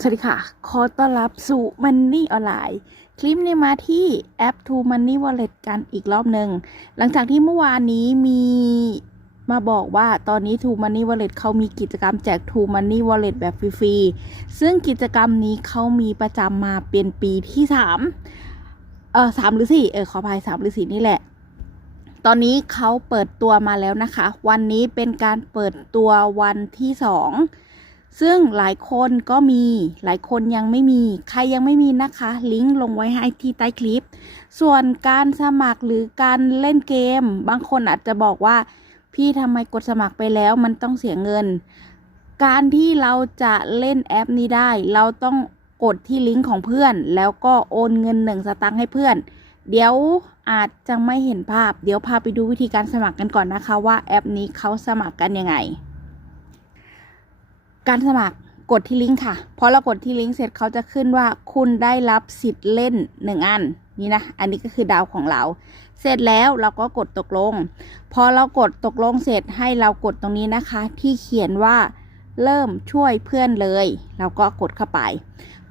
สวัสดีค่ะ ขอต้อนรับสู่ Money ออนไลน์ คลิปนี้มาที่แอป To Money Wallet กันอีกรอบหนึ่ง หลังจากที่เมื่อวานนี้มีมาบอกว่าตอนนี้ To Money Wallet เขามีกิจกรรมแจก To Money Wallet แบบฟรีๆ ซึ่งกิจกรรมนี้เขามีประจำมาเป็นปีที่สามเออสามหรือสี่เออขออภัยสามหรือสี่นี่แหละ ตอนนี้เขาเปิดตัวมาแล้วนะคะ วันนี้เป็นการเปิดตัววันที่สอง ซึ่งหลายคนก็มีหลายคนยังไม่มี ใครยังไม่มีนะคะ ลิงก์ลงไว้ให้ที่ใต้คลิป ส่วนการสมัครหรือการเล่นเกม บางคนอาจจะบอกว่า พี่ทำไมกดสมัครไปแล้วมันต้องเสียเงิน การที่เราจะเล่นแอปนี้ได้ เราต้องกดที่ลิงก์ของเพื่อน แล้วก็โอนเงินหนึ่งสตางค์ให้เพื่อน เดี๋ยวอาจจะไม่เห็นภาพ เดี๋ยวพาไปดูวิธีการสมัครกันก่อนนะคะ ว่าแอปนี้เขาสมัครกันยังไง การสมัครกดที่ลิงก์ค่ะ พอเรากดที่ลิงก์เสร็จเขาจะขึ้นว่าคุณได้รับสิทธิ์เล่นหนึ่งอันนี่นะ อันนี้ก็คือดาวของเรา เสร็จแล้วเราก็กดตกลง พอเรากดตกลงเสร็จให้เรากดตรงนี้นะคะ ที่เขียนว่าเริ่มช่วยเพื่อนเลย เราก็กดเข้าไป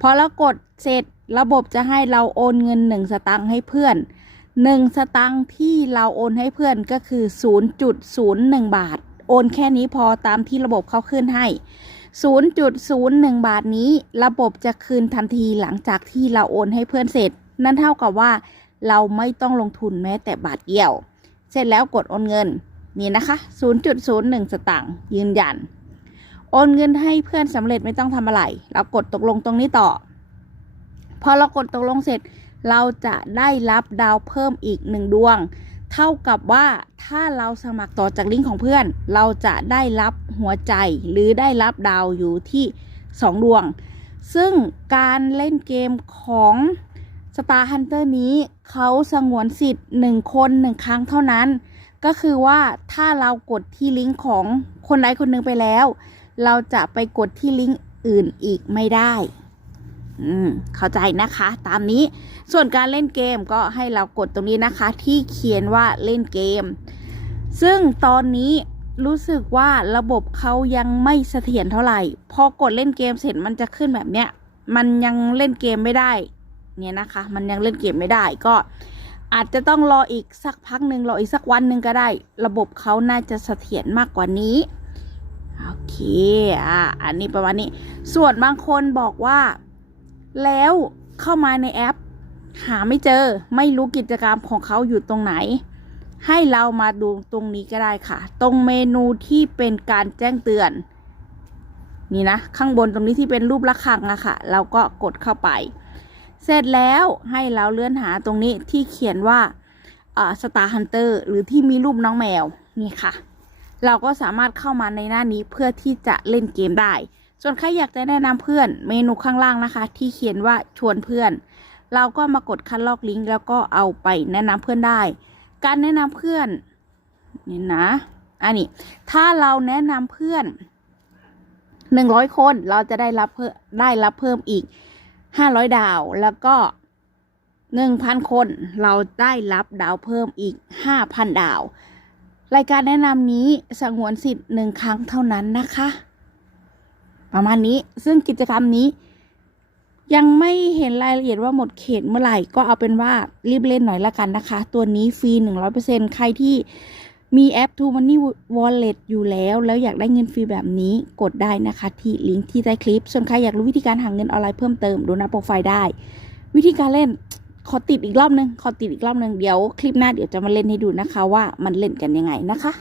พอเรากดเสร็จระบบจะให้เราโอนเงินหนึ่งสตังค์ให้เพื่อนหนึ่งสตังค์ที่เราโอนให้เพื่อนก็คือ 0.01 บาท โอนแค่นี้พอตามที่ระบบเขาขึ้นให้ 0.01 บาทนี้ ระบบจะคืนทันทีหลังจากที่เราโอนให้เพื่อนเสร็จ นั่นเท่ากับว่า เราไม่ต้องลงทุนแม้แต่บาทเดียว เสร็จแล้วกดโอนเงิน นี่นะคะ 0.01 สตางค์ยืนยัน โอนเงินให้เพื่อนสำเร็จไม่ต้องทำอะไร เรากดตกลงตรงนี้ต่อ พอเรากดตกลงเสร็จ เราจะได้รับดาวเพิ่มอีกหนึ่งดวง เท่ากับว่าถ้าเราสมัครต่อจากลิงก์ของเพื่อน เราจะได้รับหัวใจหรือได้รับดาวอยู่ที่ 2 ดวง ซึ่งการเล่นเกมของ Star Hunter นี้เขาสงวนสิทธิ์ 1 คน 1 ครั้งเท่านั้น ก็คือว่าถ้าเรากดที่ลิงก์ของคนใดคนหนึ่งไปแล้ว เราจะไปกดที่ลิงก์อื่นอีกไม่ได้ อืมเข้าใจนะคะ ตามนี้ส่วนการเล่นเกมก็ให้เรากดตรงนี้นะคะ ที่เขียนว่าเล่นเกม ซึ่งตอนนี้รู้สึกว่าระบบเขายังไม่เสถียรเท่าไหร่ พอกดเล่นเกมเสร็จมันจะขึ้นแบบเนี้ย มันยังเล่นเกมไม่ได้ เนี่ยนะคะ มันยังเล่นเกมไม่ได้ก็ อาจจะต้องรออีกสักพักหนึ่งรออีกสักวันหนึ่งก็ได้ ระบบเขาน่าจะเสถียรมากกว่านี้ โอเค อะ อันนี้ประมาณนี้ ส่วนบางคนบอกว่า แล้วเข้ามาในแอป หาไม่เจอไม่รู้กิจกรรมของเขาอยู่ตรงไหน ให้เรามาดูตรงนี้ก็ได้ค่ะ ตรงเมนูที่เป็นการแจ้งเตือน นี่นะ ข้างบนตรงนี้ที่เป็นรูประฆังอะค่ะ เราก็กดเข้าไป เสร็จแล้วให้เราเลื่อนหาตรงนี้ที่เขียนว่าสตาร์ฮันเตอร์หรือที่มีรูปน้องแมวนี่ค่ะ เราก็สามารถเข้ามาในหน้านี้เพื่อที่จะเล่นเกมได้ ส่วนใครอยากจะแนะนำเพื่อนเมนูข้างล่างนะคะ ที่เขียนว่าชวนเพื่อน เราก็มากดคัดลอกลิงก์แล้วก็เอาไปแนะนำเพื่อนได้ การแนะนำเพื่อนนี่นะอันนี้ถ้าเราแนะนำเพื่อนหนึ่งร้อยคนเราจะได้รับเพิ่มได้รับเพิ่มอีกห้าร้อยดาวแล้วก็หนึ่งพันคนเราได้รับดาวเพิ่มอีกห้าพันดาว รายการแนะนำนี้สงวนสิทธิ์หนึ่งครั้งเท่านั้นนะคะ ประมาณนี้ซึ่งกิจกรรมนี้ ยังไม่เห็นรายละเอียดว่าหมดเขตเมื่อไหร่ ก็เอาเป็นว่ารีบเล่นหน่อยละกันนะคะ ตัวนี้ฟรี 100%ใครที่มีแอป To Money Wallet อยู่แล้ว แล้วอยากได้เงินฟรีแบบนี้กดได้นะคะ ที่ลิงก์ที่ใต้คลิป ส่วนใครอยากรู้วิธีการหาเงินออนไลน์เพิ่มเติมดูหน้าโปรไฟล์ได้ วิธีการเล่นขอติดอีกรอบนึงขอติดอีกรอบนึงเดี๋ยวคลิปหน้าเดี๋ยวจะมาเล่นให้ดูนะคะว่ามันเล่นกันยังไงนะคะ